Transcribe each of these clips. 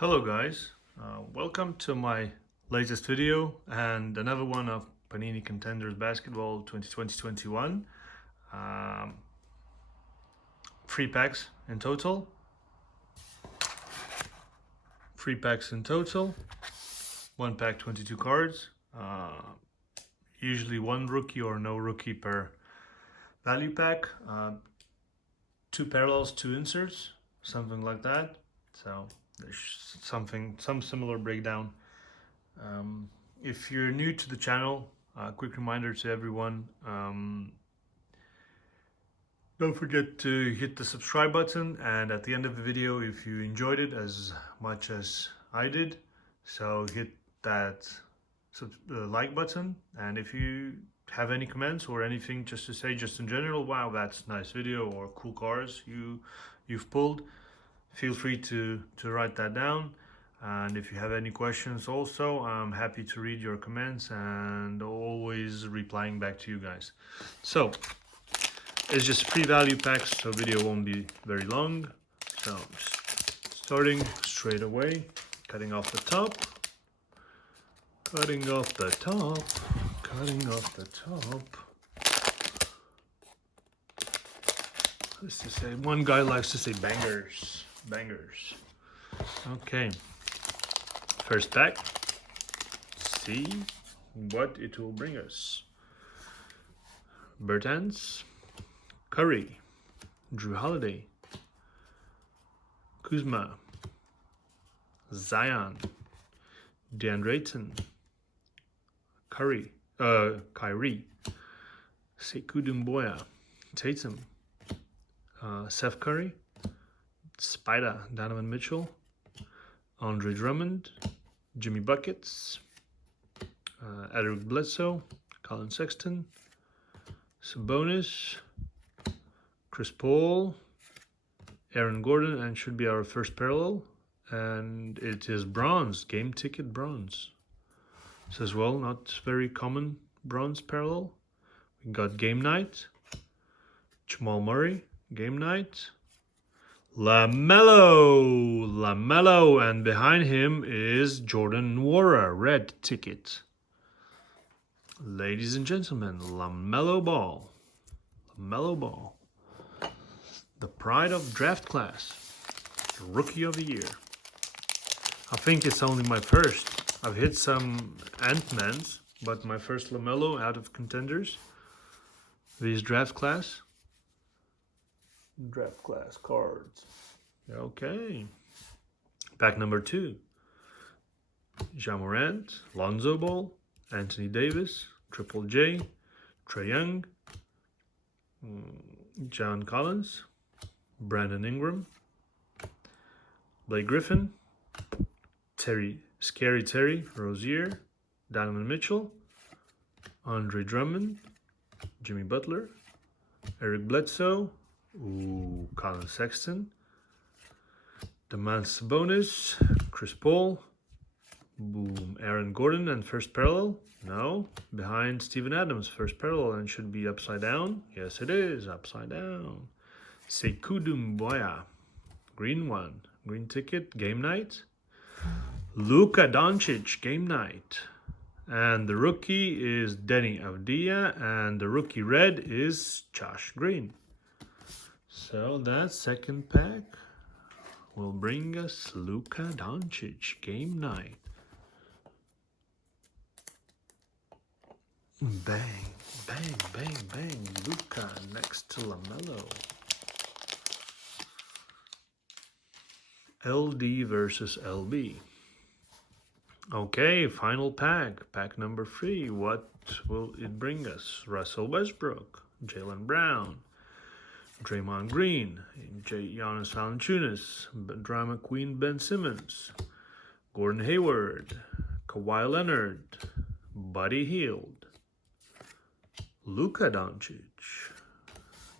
Hello guys, welcome to my latest video and another one of Panini Contenders Basketball 2020-21. Um, 3 packs in total. 3 packs in total. 1 pack, 22 cards. Usually one rookie or no rookie per value pack. 2 parallels, 2 inserts, something like that. So there's some similar breakdown. If you're new to the channel, quick reminder to everyone, don't forget to hit the subscribe button, and at the end of the video, if you enjoyed it as much as I did, so hit that like button. And if you have any comments or anything just to say, just in general, wow, that's a nice video, or cool cars you've pulled, feel free to write that down. And if you have any questions also, I'm happy to read your comments and always replying back to you guys. So it's just 3 value packs, so video won't be very long. So just starting straight away, cutting off the top, cutting off the top, cutting off the top. Let's just say, one guy likes to say bangers, bangers. Okay. First pack, see what it will bring us. Bertans, Curry, Drew Holiday, Kuzma, Zion, DeAndre Ayton, Kyrie, Sekou Doumbouya, Tatum, Seth Curry, Spider, Donovan Mitchell, Andre Drummond, Jimmy Buckets, Eric Bledsoe, Colin Sexton, Sabonis, Chris Paul, Aaron Gordon, and should be our first parallel. And it is bronze, game ticket bronze. So as well, not very common bronze parallel. We got Game Night, Jamal Murray, Game Night, LaMelo, and behind him is Jordan Nwora, red ticket. Ladies and gentlemen, LaMelo Ball, the pride of draft class, rookie of the year. I think it's only my first. I've hit some Ant-Mans, but my first LaMelo out of Contenders. These draft class cards. Okay. Pack number 2. Ja Morant, Lonzo Ball, Anthony Davis, Triple J, Trae Young, John Collins, Brandon Ingram, Blake Griffin, Scary Terry Rozier, Donovan Mitchell, Andre Drummond, Jimmy Butler, Eric Bledsoe, Colin Sexton, Domantas Sabonis, Chris Paul, Aaron Gordon, and first parallel. No, behind Steven Adams, first parallel, and should be upside down. Yes, it is upside down. Sekou Doumbouya, green one, green ticket, game night. Luka Doncic, game night. And the rookie is Denny Avdia, and the rookie red is Josh Green. So that second pack will bring us Luka Doncic, game night. Bang, bang, bang, bang, Luka next to LaMelo. LD versus LB. Okay, final pack, pack number 3. What will it bring us? Russell Westbrook, Jaylen Brown, Draymond Green, Giannis Valanciunas, Drama Queen Ben Simmons, Gordon Hayward, Kawhi Leonard, Buddy Hield, Luka Doncic,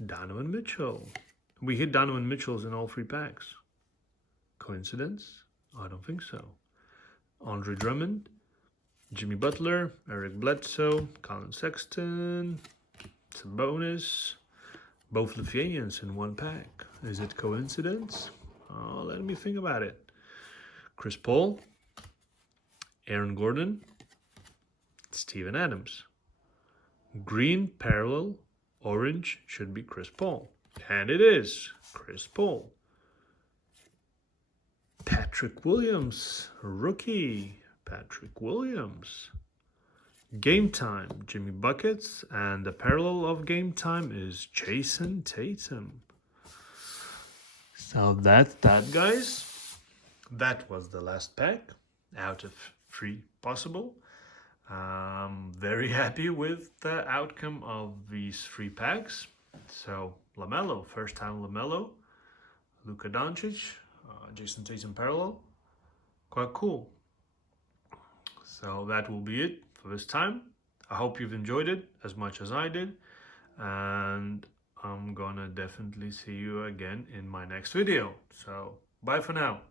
Donovan Mitchell. We hit Donovan Mitchell's in all 3 packs. Coincidence? I don't think so. Andre Drummond, Jimmy Butler, Eric Bledsoe, Colin Sexton, Sabonis, both Lithuanians in 1 pack. Is it coincidence? Oh, let me think about it. Chris Paul, Aaron Gordon, Steven Adams. Green parallel, orange should be Chris Paul. And it is Chris Paul. Patrick Williams, rookie. Patrick Williams. Game Time, Jimmy Buckets, and the parallel of Game Time is Jason Tatum. So that's that, guys. That was the last pack out of 3 possible. I'm very happy with the outcome of these 3 packs. So LaMelo, first time LaMelo, Luka Doncic, Jason Tatum parallel, quite cool. So that will be it for this time. I hope you've enjoyed it as much as I did, and I'm gonna definitely see you again in my next video. So bye for now.